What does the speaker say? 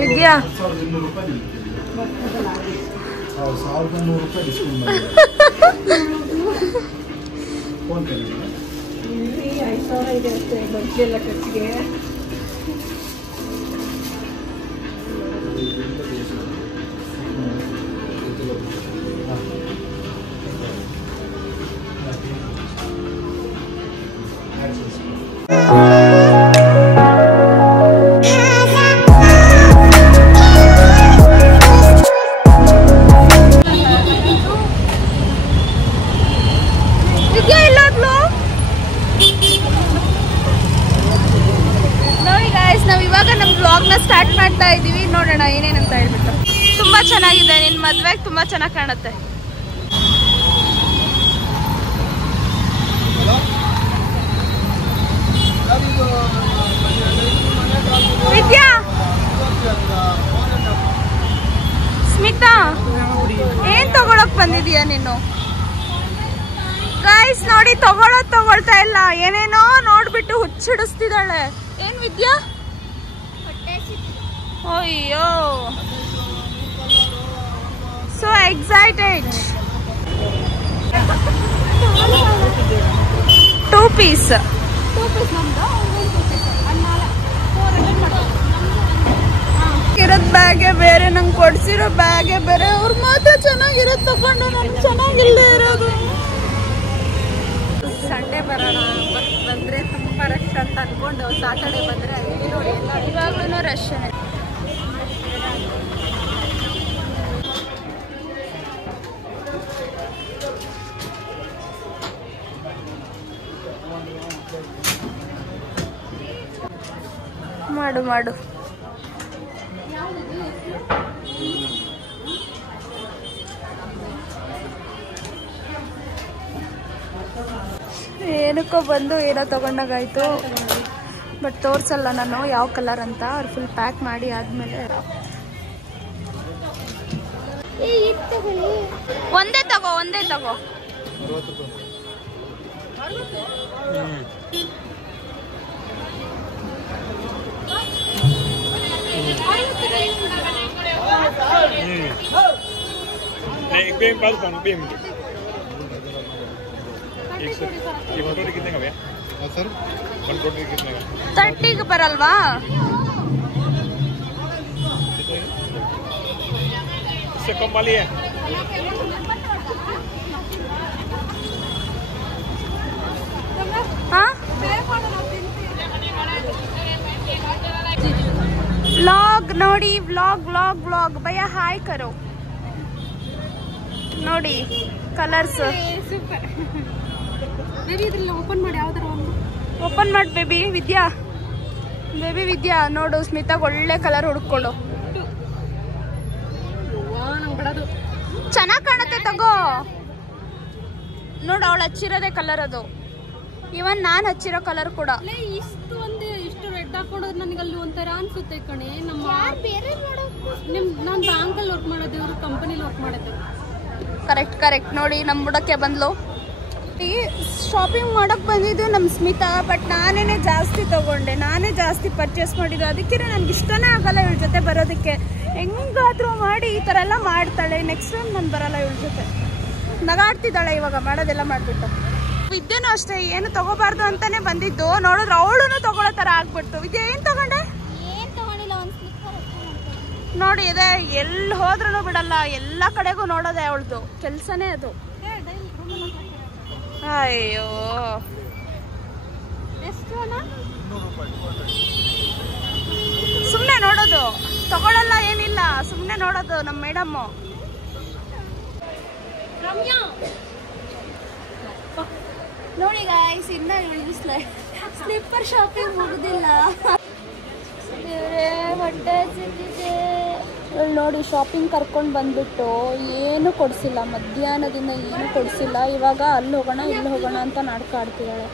ವಿದ್ಯಾ start ಮಾಡ್ತಾ ಇದೀವಿ. ನೋಡೋಣ ಏನೇನಂತ ಹೇಳ್ಬಿಟ್ಟು. ತುಂಬಾ ಚೆನ್ನಾಗಿದೆ, ನಿನ್ ಮದ್ವೆಗೆ ತುಂಬಾ ಚೆನ್ನಾಗಿ ಕಾಣುತ್ತೆ. ವಿದ್ಯಾ, ಸ್ಮಿತಾ, ಏನ್ ತಗೊಳಕ್ ಬಂದಿದೀಯ ನೀನು? ಗೈಸ್ ನೋಡಿ, ತಗೊಳ್ತಾ ಇಲ್ಲ, ಏನೇನೋ ನೋಡ್ಬಿಟ್ಟು ಹುಚ್ಚಿಡಿಸ್ತಿದ್ದಾಳೆ. ಏನ್ ವಿದ್ಯಾ? ಅಯ್ಯೋ, so excited. 2 piece ಇರೋದ್ ಬ್ಯಾಗೆ ಬೇರೆ, ನಂಗೆ ಕೊಡ್ಸಿರೋ ಬ್ಯಾಗೆ ಬೇರೆ. ಅವ್ರು ಮಾತ್ರ ಚೆನ್ನಾಗಿರೋದು ತಗೊಂಡು ನನ್ಗೆ ಚೆನ್ನಾಗಿಲ್ಲದೆ ಇರೋದು. ಸಂಡೇ ಬರೋಣ, ಬಂದ್ರೆ ತುಂಬಾ ರಶ್ ಅಂತ ಅನ್ಕೊಂಡು ಸಾಟರ್ಡೆ ಬಂದ್ರೆ ನೋಡಿ ಎಲ್ಲ ಇವಾಗ್ಲೂ ರಶ್. ಮಾಡು ಮಾಡು. ಏನಕ್ಕೋ ಬಂದು ಏನೋ ತಗೊಂಡಾಗಾಯ್ತು. ಬಟ್ ತೋರ್ಸಲ್ಲ ನಾನು ಯಾವ ಕಲರ್ ಅಂತ. ಅವ್ರು ಫುಲ್ ಪ್ಯಾಕ್ ಮಾಡಿ ಆದ್ಮೇಲೆ ಒಂದೇ ತಗೋ. ತರ್ಟಿಗೆ ಬರಲ್ವಾ? ವ್ಲಾಗ್ ನೋಡಿ, ವ್ಲಾಗ್ ಭಯ ಹಾಯ್ ಕರೋ. ನೋಡಿ ಕಲರ್ಸ್ ಓಪನ್ ಮಾಡಿ ಬೇಬಿ ವಿದ್ಯಾ. ನೋಡು ಸ್ಮಿತಾಗ್ ಒಳ್ಳೆ ಕಲರ್ ಹುಡ್ಕೊಡು. ಚೆನ್ನಾಗ್ ಕಾಣುತ್ತೆ, ತಗೋ. ನೋಡು ಅವಳು ಹಚ್ಚಿರೋದೇ ಕಲರ್ ಅದು. ಇವನ್ ನಾನ್ ಹಚ್ಚಿರೋ ಕಲರ್ ಕೂಡ. ಇಷ್ಟು ರೆಡ್ ಹಾಕೊಂಡ್ರೆ ನನಗೆ ಅಲ್ಲಿ ಒಂಥರ ಅನ್ಸುತ್ತೆ ಕಣೆ. ನಾನು ಬ್ಯಾಂಕಲ್ಲಿ ವರ್ಕ್ ಮಾಡೋದು, ಇವರು ಕಂಪನಿಲಿ ವರ್ಕ್ ಮಾಡೋದು. ಕರೆಕ್ಟ್ ನೋಡಿ, ನಮ್ಮ ಬುಡಕ್ಕೆ ಬಂದ್ಲು. ಶಾಪಿಂಗ್ ಮಾಡಕ್ ಬಂದಿದ್ದು ನಮ್ಮ ಸ್ಮಿತಾ. ಬಟ್ ನಾನೇ ಜಾಸ್ತಿ ತಗೊಂಡೆ, ನಾನೇ ಜಾಸ್ತಿ ಪರ್ಚೇಸ್ ಮಾಡಿದ್ದು. ಅದಕ್ಕೆ ನನ್ಗೆ ಇಷ್ಟನೇ ಆಗಲ್ಲ ಇವಳ ಜೊತೆ ಬರೋದಕ್ಕೆ. ಹೆಂಗಾದ್ರೂ ಮಾಡಿ ಈ ಥರ ಎಲ್ಲ ಮಾಡ್ತಾಳೆ. ನೆಕ್ಸ್ಟ್ ಟೈಮ್ ನಾನು ಬರಲ್ಲ ಇವಳ ಜೊತೆ. ನಗಾಡ್ತಿದ್ದಾಳೆ ಇವಾಗ ಮಾಡೋದೆಲ್ಲ ಮಾಡಿಬಿಟ್ಟು. ವಿದ್ಯೆನೂ ಅಷ್ಟೇ, ಏನು ತಗೋಬಾರ್ದು ಅಂತಾನೆ ಬಂದಿದ್ದು. ನೋಡಿದ್ರೆ ಅವಳು ತಗೊಳ್ಳೋ ಥರ ಆಗ್ಬಿಡ್ತು. ವಿದ್ಯೆ ಏನು ತಗೊಂಡೆ? ನೋಡಿ ಇದೆ, ಎಲ್ಲಿ ಹೋದ್ರೂ ಬಿಡಲ್ಲ, ಎಲ್ಲ ಕಡೆಗೂ ನೋಡೋದೆ ಅವಳದು ಕೆಲ್ಸನೇ ಅದು. ಅಯ್ಯೋ, ಸುಮ್ಮನೆ ನೋಡೋದು, ತಗೊಳ್ಳಲ್ಲ ಏನಿಲ್ಲ, ಸುಮ್ಮನೆ ನೋಡೋದು ನಮ್ಮ ಮೇಡಮ್ಮು. ನೋಡಿ ಗಾಯ್ಸ್, ಇನ್ನ ಸ್ಲಿಪ್ಪರ್ ಶಾಪಿಂಗ್ ಮುಗಿದಿಲ್ಲ. ಹೊಟ್ಟೆ ಸಿಕ್ಕಿದೆ. ನೋಡಿ ಶಾಪಿಂಗ್ ಕರ್ಕೊಂಡು ಬಂದ್ಬಿಟ್ಟು ಏನು ಕೊಡಿಸಿಲ್ಲ, ಮಧ್ಯಾಹ್ನದಿಂದ ಏನು ಕೊಡಿಸಿಲ್ಲ. ಇವಾಗ ಅಲ್ಲಿ ಹೋಗೋಣ ಇಲ್ಲಿ ಹೋಗೋಣ ಅಂತ ನಾಟಕ ಆಡ್ತಿದ್ದಾಳೆ.